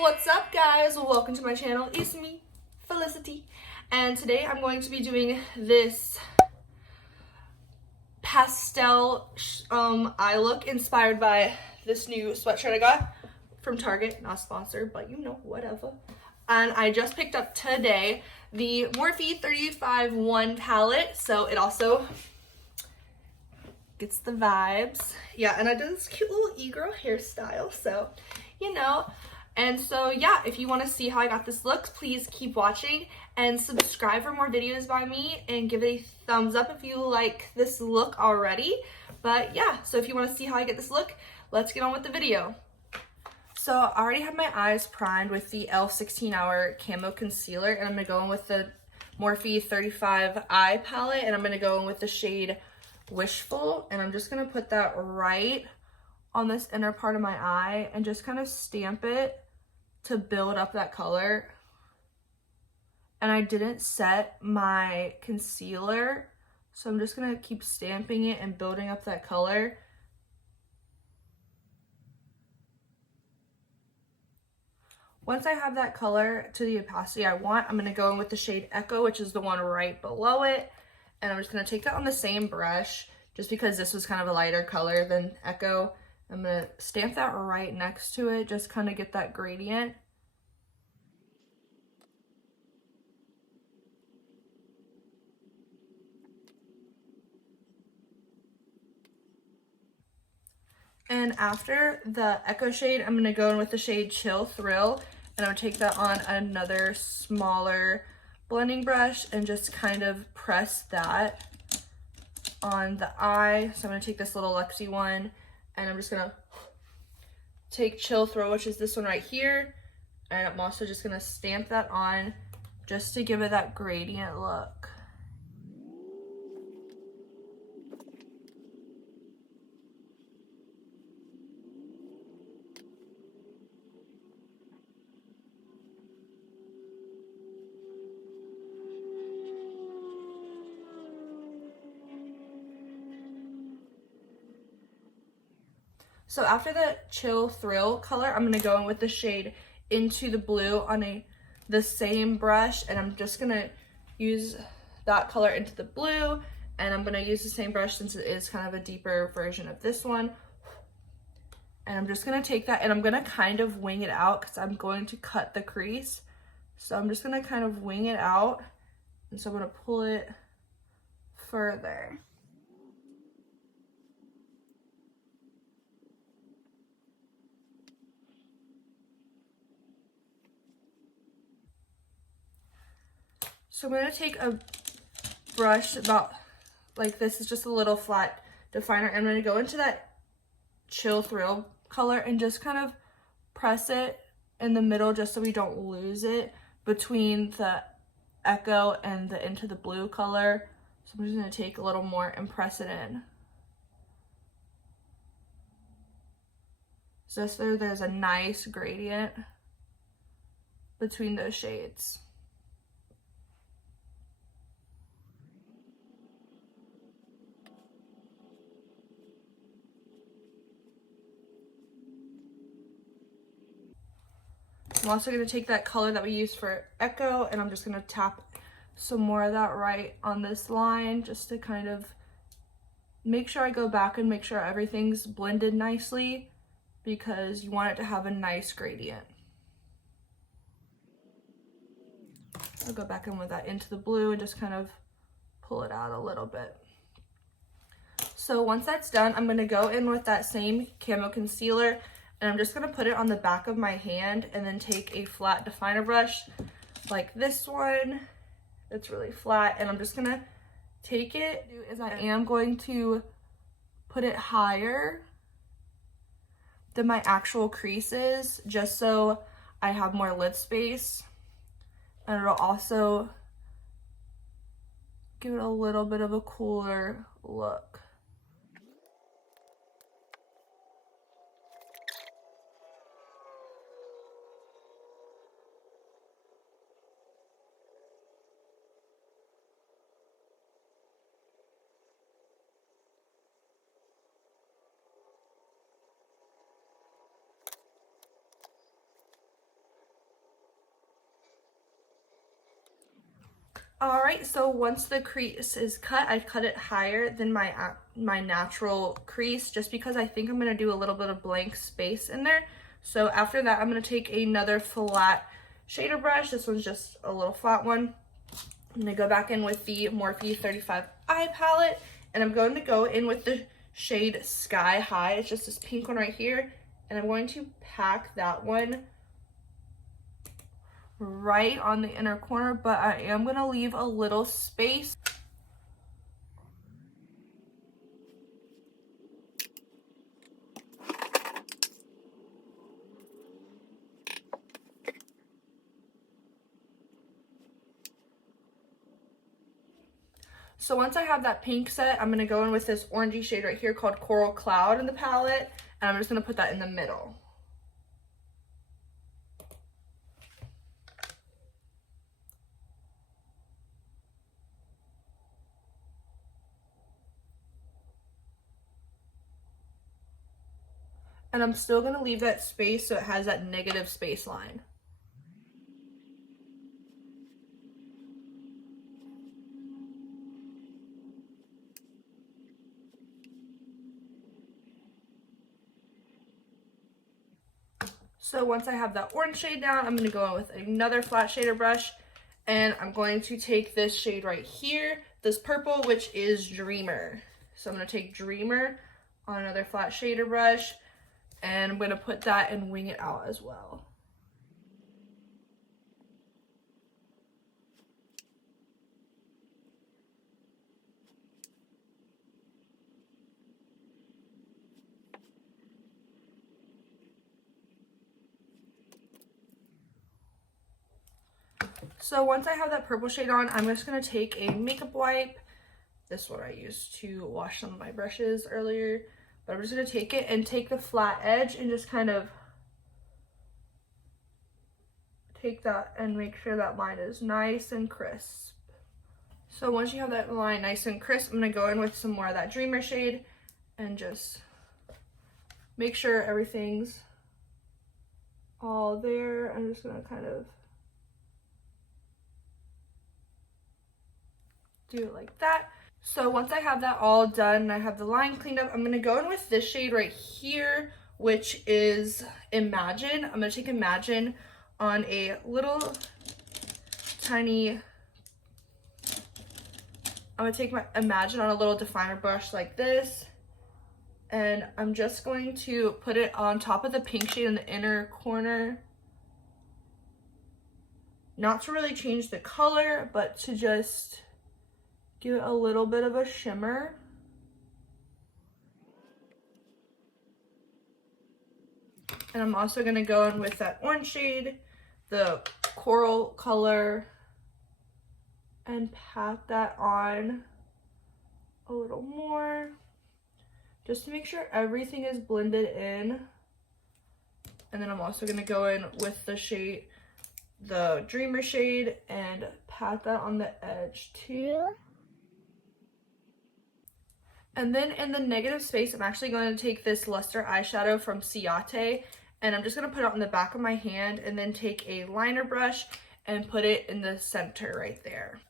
What's up, guys? Welcome to my channel. It's me, Felicity, and today I'm going to be doing this pastel eye look inspired by this new sweatshirt I got from Target. Not sponsored, but you know, whatever. And I just picked up today the Morphe 35-1 palette, so it also gets the vibes. Yeah, and I did this cute little e-girl hairstyle, so you know. And so yeah, if you want to see how I got this look, please keep watching and subscribe for more videos by me, and give it a thumbs up if you like this look already. But yeah, so if you want to see how I get this look, let's get on with the video. So I already have my eyes primed with the E.L.F 16-hour camo concealer, and I'm going to go in with the Morphe 35 eye palette, and I'm going to go in with the shade Wishful, and I'm just going to put that right on this inner part of my eye and just kind of stamp it to build up that color. And I didn't set my concealer, so I'm just going to keep stamping it and building up that color. Once I have that color to the opacity I want, I'm going to go in with the shade Echo, which is the one right below it. And I'm just going to take that on the same brush, just because this was kind of a lighter color than Echo. I'm going to stamp that right next to it, just kind of get that gradient. And after the Echo shade, I'm going to go in with the shade Chill Thrill, and I'm going to take that on another smaller blending brush and just kind of press that on the eye. So I'm going to take this little Luxie one, and I'm just going to take Chill Thrill, which is this one right here, and I'm also just going to stamp that on just to give it that gradient look. So after the Chill Thrill color, I'm going to go in with the shade Into the Blue on the same brush, and I'm just going to use that color into the blue, and I'm going to use the same brush since it is kind of a deeper version of this one. And I'm just going to take that, and I'm going to kind of wing it out because I'm going to cut the crease. So I'm just going to kind of wing it out, and so I'm going to pull it further. So I'm going to take a brush about like this, is just a little flat definer, and I'm going to go into that Chill Thrill color and just kind of press it in the middle just so we don't lose it between the Echo and the Into the Blue color. So I'm just going to take a little more and press it in. So there's a nice gradient between those shades. I'm also going to take that color that we used for Echo, and I'm just going to tap some more of that right on this line just to kind of make sure I go back and make sure everything's blended nicely, because you want it to have a nice gradient. I'll go back in with that Into the Blue and just kind of pull it out a little bit. So once that's done, I'm going to go in with that same camo concealer, and I'm just going to put it on the back of my hand, and then take a flat definer brush like this one. It's really flat, and I'm just going to take it, is I am going to put it higher than my actual creases, just so I have more lid space, and it'll also give it a little bit of a cooler look. All right, so once the crease is cut, I've cut it higher than my natural crease just because I think I'm gonna do a little bit of blank space in there. So after that, I'm gonna take another flat shader brush. This one's just a little flat one. I'm gonna go back in with the Morphe 35 eye palette, and I'm going to go in with the shade Sky High. It's just this pink one right here, and I'm going to pack that one right on the inner corner, but I am gonna leave a little space. So once I have that pink set, I'm gonna go in with this orangey shade right here called Coral Cloud in the palette, and I'm just gonna put that in the middle. And I'm still gonna leave that space so it has that negative space line. So once I have that orange shade down, I'm gonna go in with another flat shader brush, and I'm going to take this shade right here, this purple, which is Dreamer. So I'm gonna take Dreamer on another flat shader brush, and I'm gonna put that and wing it out as well. So once I have that purple shade on, I'm just gonna take a makeup wipe. This one I used to wash some of my brushes earlier, but I'm just gonna take it and take the flat edge and just kind of take that and make sure that line is nice and crisp. So once you have that line nice and crisp, I'm gonna go in with some more of that Dreamer shade and just make sure everything's all there. I'm just gonna kind of do it like that. So once I have that all done and I have the line cleaned up, I'm gonna go in with this shade right here, which is Imagine. I'm gonna take Imagine on a little tiny, I'm gonna take my Imagine on a little definer brush like this, and I'm just going to put it on top of the pink shade in the inner corner. Not to really change the color, but to just give it a little bit of a shimmer. And I'm also gonna go in with that orange shade, the coral color, and pat that on a little more, just to make sure everything is blended in. And then I'm also gonna go in with the shade, the Dreamer shade, and pat that on the edge too. And then in the negative space, I'm actually going to take this Luster eyeshadow from Ciate, and I'm just going to put it on the back of my hand and then take a liner brush and put it in the center right there.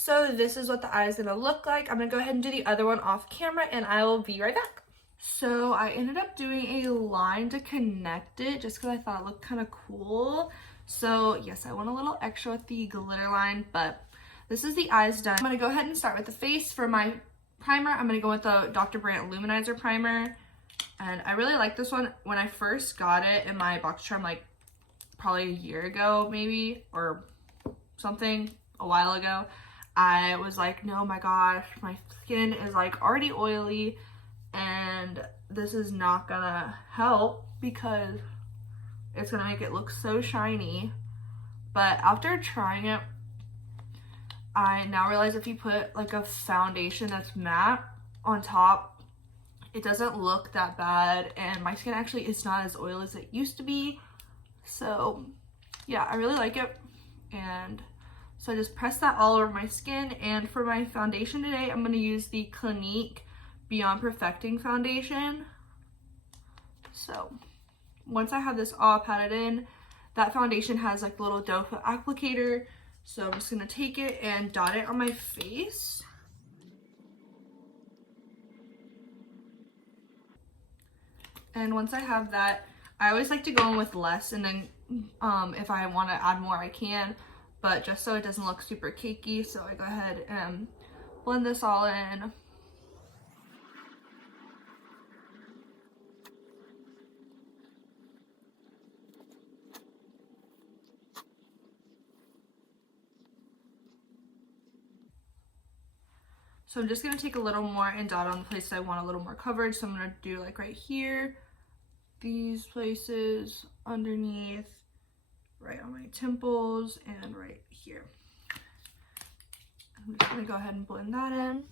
So this is what the eye is gonna look like. I'm gonna go ahead and do the other one off camera, and I will be right back. So I ended up doing a line to connect it just because I thought it looked kind of cool. So yes, I went a little extra with the glitter line, but this is the eyes done. I'm gonna go ahead and start with the face. For my primer, I'm gonna go with the Dr. Brant Luminizer primer. And I really like this one. When I first got it in my box charm, like probably a year ago maybe, or something, a while ago, I was like, no, my gosh, my skin is like already oily and this is not gonna help because it's gonna make it look so shiny. But after trying it, I now realize if you put like a foundation that's matte on top, it doesn't look that bad, and my skin actually is not as oily as it used to be. So yeah, I really like it. And so I just press that all over my skin. And for my foundation today, I'm going to use the Clinique Beyond Perfecting foundation. So once I have this all patted in, that foundation has like a little doe foot applicator. So I'm just going to take it and dot it on my face. And once I have that, I always like to go in with less, and then if I want to add more, I can. But just so it doesn't look super cakey, so I go ahead and blend this all in. So I'm just going to take a little more and dot on the places I want a little more coverage. So I'm going to do like right here, these places, underneath, right on my temples, and right here. I'm just going to go ahead and blend that in.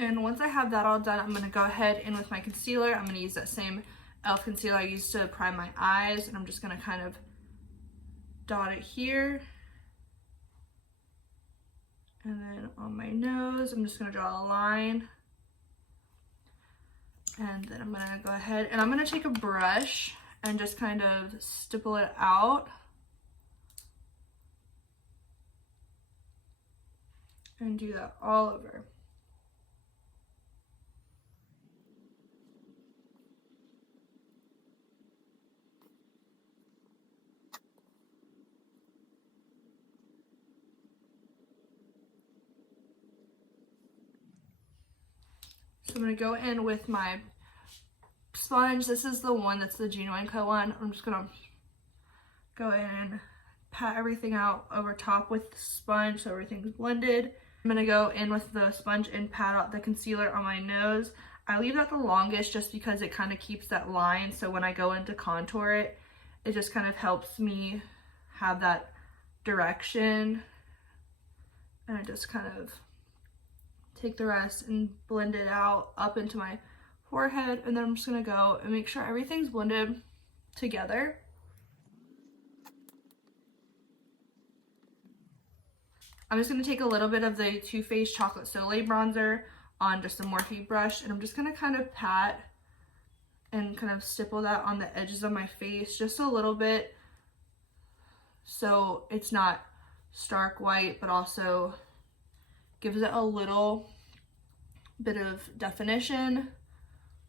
And once I have that all done, I'm going to go ahead in with my concealer. I'm going to use that same E.L.F. concealer I used to prime my eyes, and I'm just going to kind of dot it here. And then on my nose, I'm just going to draw a line. And then I'm going to go ahead and I'm going to take a brush and just kind of stipple it out. And do that all over. So I'm going to go in with my sponge. This is the one that's the Genuine Co one. I'm just going to go in and pat everything out over top with the sponge so everything's blended. I'm going to go in with the sponge and pat out the concealer on my nose. I leave that the longest just because it kind of keeps that line, so when I go in to contour it, it just kind of helps me have that direction. And I just kind of take the rest and blend it out up into my forehead, and then I'm just going to go and make sure everything's blended together. I'm just going to take a little bit of the Too Faced Chocolate Soleil bronzer on just a Morphe brush, and I'm just going to kind of pat and kind of stipple that on the edges of my face just a little bit, so it's not stark white but also gives it a little bit of definition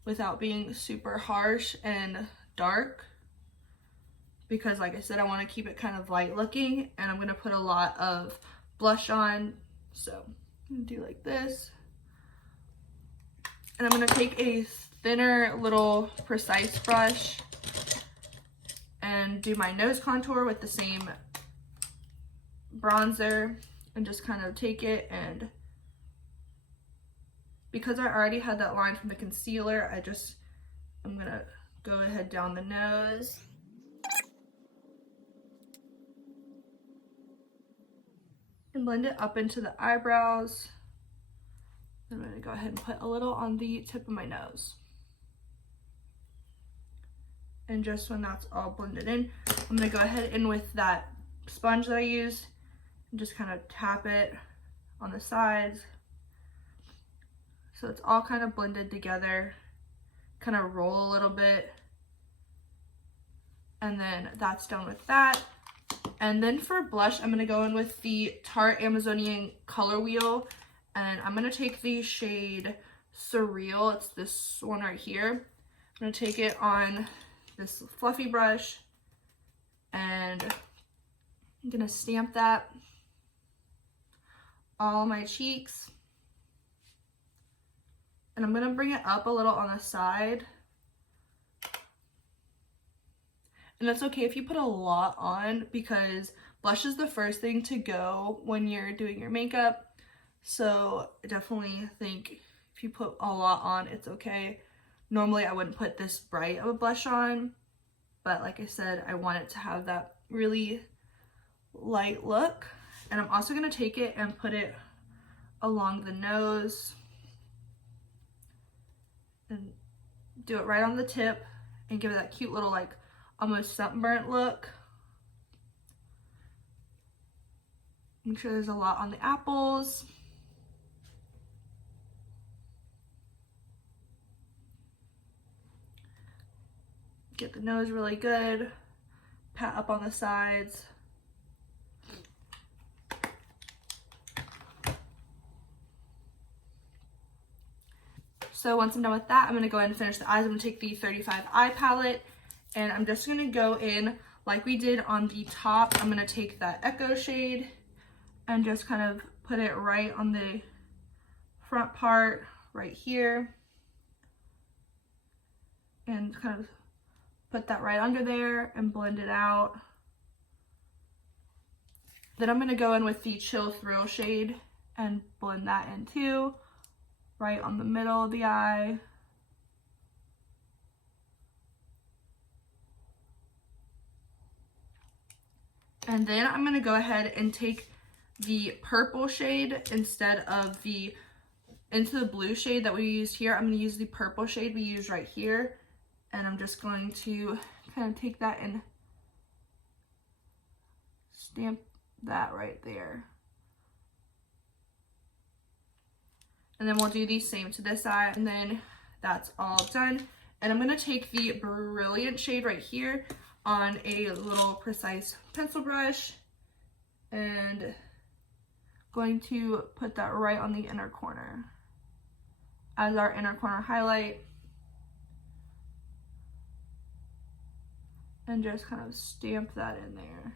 without being super harsh and dark, because like I said, I want to keep it kind of light looking, and I'm going to put a lot of blush on. So I'm going to do like this, and I'm going to take a thinner little precise brush and do my nose contour with the same bronzer, and just kind of take it, and because I already had that line from the concealer, I'm gonna go ahead down the nose. And blend it up into the eyebrows. I'm gonna go ahead and put a little on the tip of my nose. And just when that's all blended in, I'm gonna go ahead in with that sponge that I used and just kind of tap it on the sides so it's all kind of blended together, kind of roll a little bit, and then that's done with that. And then for blush, I'm going to go in with the Tarte Amazonian Color Wheel, and I'm going to take the shade Surreal. It's this one right here. I'm going to take it on this fluffy brush, and I'm going to stamp that all my cheeks, and I'm going to bring it up a little on the side. And that's okay if you put a lot on, because blush is the first thing to go when you're doing your makeup. So I definitely think if you put a lot on, it's okay. Normally I wouldn't put this bright of a blush on, but like I said, I want it to have that really light look. And I'm also going to take it and put it along the nose and do it right on the tip and give it that cute little like almost sunburnt look. Make sure there's a lot on the apples. Get the nose really good. Pat up on the sides. So once I'm done with that, I'm going to go ahead and finish the eyes. I'm going to take the 35 eye palette, and I'm just going to go in like we did on the top. I'm going to take that Echo shade and just kind of put it right on the front part right here. And kind of put that right under there and blend it out. Then I'm going to go in with the Chill Thrill shade and blend that in too. Right on the middle of the eye. And then I'm going to go ahead and take the purple shade instead of the Into the Blue shade that we used here. I'm going to use the purple shade we used right here. And I'm just going to kind of take that and stamp that right there. And then we'll do the same to this eye, and then that's all done. And I'm going to take the Brilliant shade right here on a little precise pencil brush and going to put that right on the inner corner as our inner corner highlight. And just kind of stamp that in there.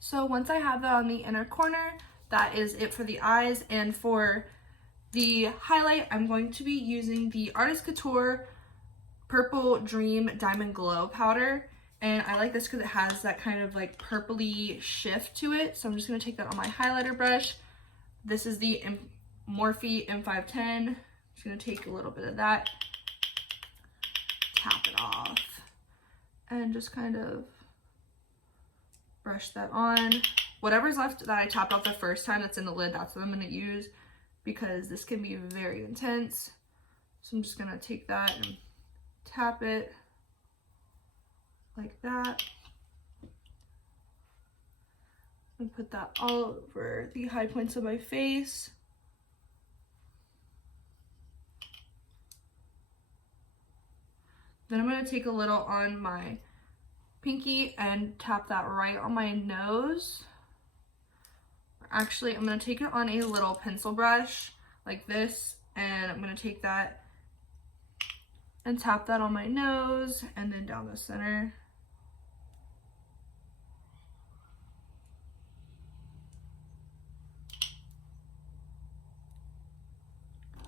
So once I have that on the inner corner, that is it for the eyes. And for the highlight, I'm going to be using the Artist Couture Purple Dream Diamond Glow Powder. And I like this because it has that kind of like purpley shift to it. So I'm just going to take that on my highlighter brush. This is the Morphe M510. I'm just going to take a little bit of that, tap it off, and just kind of brush that on. Whatever's left that I tapped off the first time that's in the lid, that's what I'm going to use because this can be very intense. So I'm just going to take that and tap it like that and put that all over the high points of my face. Then I'm going to take a little on my pinky and tap that right on my nose. Actually, I'm going to take it on a little pencil brush like this, and I'm going to take that and tap that on my nose and then down the center.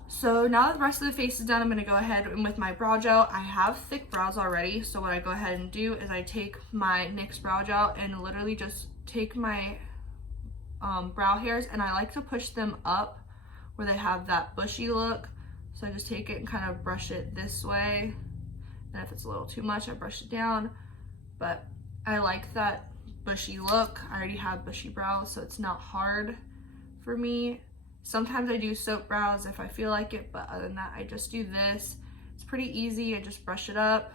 So now that the rest of the face is done, I'm going to go ahead and with my brow gel. I have thick brows already, so what I go ahead and do is I take my NYX brow gel and literally just take my brow hairs, and I like to push them up where they have that bushy look. So I just take it and kind of brush it this way, and if it's a little too much, I brush it down. But I like that bushy look. I already have bushy brows, so it's not hard for me. Sometimes I do soap brows if I feel like it, but other than that, I just do this. It's pretty easy. I just brush it up.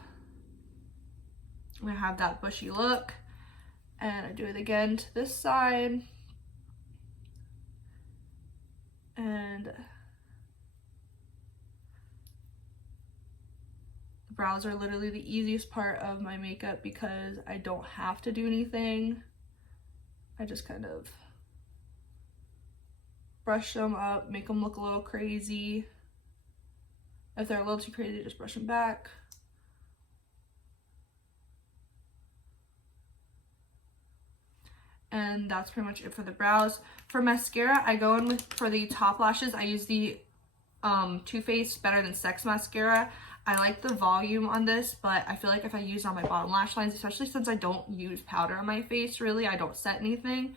I have that bushy look, and I do it again to this side. And the brows are literally the easiest part of my makeup because I don't have to do anything. I just kind of brush them up, make them look a little crazy. If they're a little too crazy, just brush them back. And that's pretty much it for the brows. For mascara, I go in with, for the top lashes, I use the Too Faced Better Than Sex mascara. I like the volume on this, but I feel like if I use it on my bottom lash lines, especially since I don't use powder on my face, really, I don't set anything.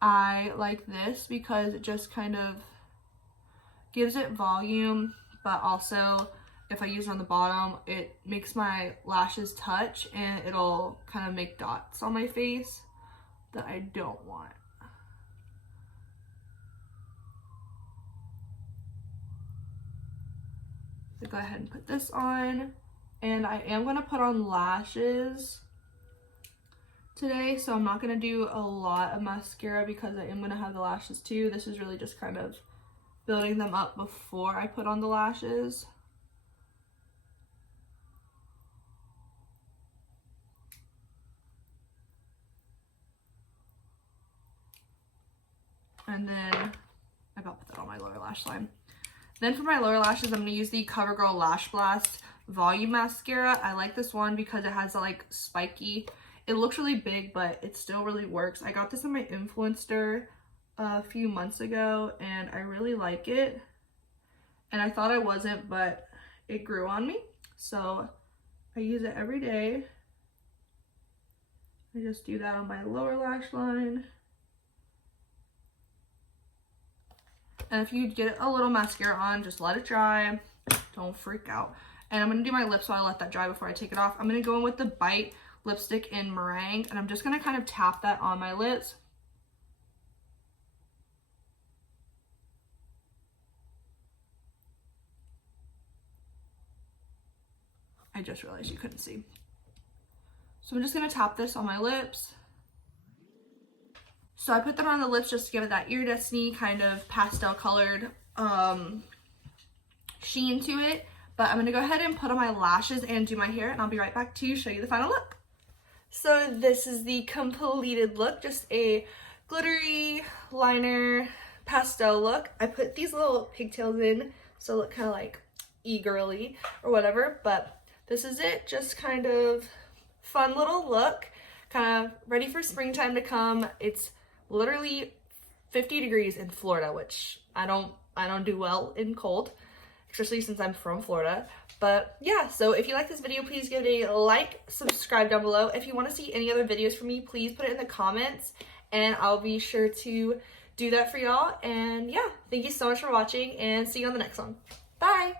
I like this because it just kind of gives it volume, but also if I use it on the bottom, it makes my lashes touch and it'll kind of make dots on my face that I don't want. So go ahead and put this on, and I am going to put on lashes today, so I'm not going to do a lot of mascara because I am going to have the lashes too. This is really just kind of building them up before I put on the lashes. And then I about put that on my lower lash line. Then for my lower lashes, I'm going to use the Covergirl Lash Blast Volume Mascara. I like this one because it has a like spiky, it looks really big, but it still really works. I got this in my Influencer a few months ago and I really like it. And I thought I wasn't, but it grew on me. So I use it every day. I just do that on my lower lash line. And if you get a little mascara on, just let it dry. Don't freak out. And I'm going to do my lips while I let that dry before I take it off. I'm going to go in with the Bite lipstick in Meringue. And I'm just going to kind of tap that on my lips. I just realized you couldn't see. So I'm just going to tap this on my lips. So I put that on the lips just to give it that iridescent kind of pastel colored sheen to it. But I'm going to go ahead and put on my lashes and do my hair, and I'll be right back to show you the final look. So this is the completed look, just a glittery liner pastel look. I put these little pigtails in so it look kind of like e-girly or whatever, but this is it. Just kind of fun little look, kind of ready for springtime to come. It's literally 50 degrees in Florida, which I don't do well in cold, especially since I'm from Florida. But yeah, so if you like this video, please give it a like, subscribe down below. If you want to see any other videos from me, please put it in the comments and I'll be sure to do that for y'all. And yeah, thank you so much for watching and see you on the next one. Bye!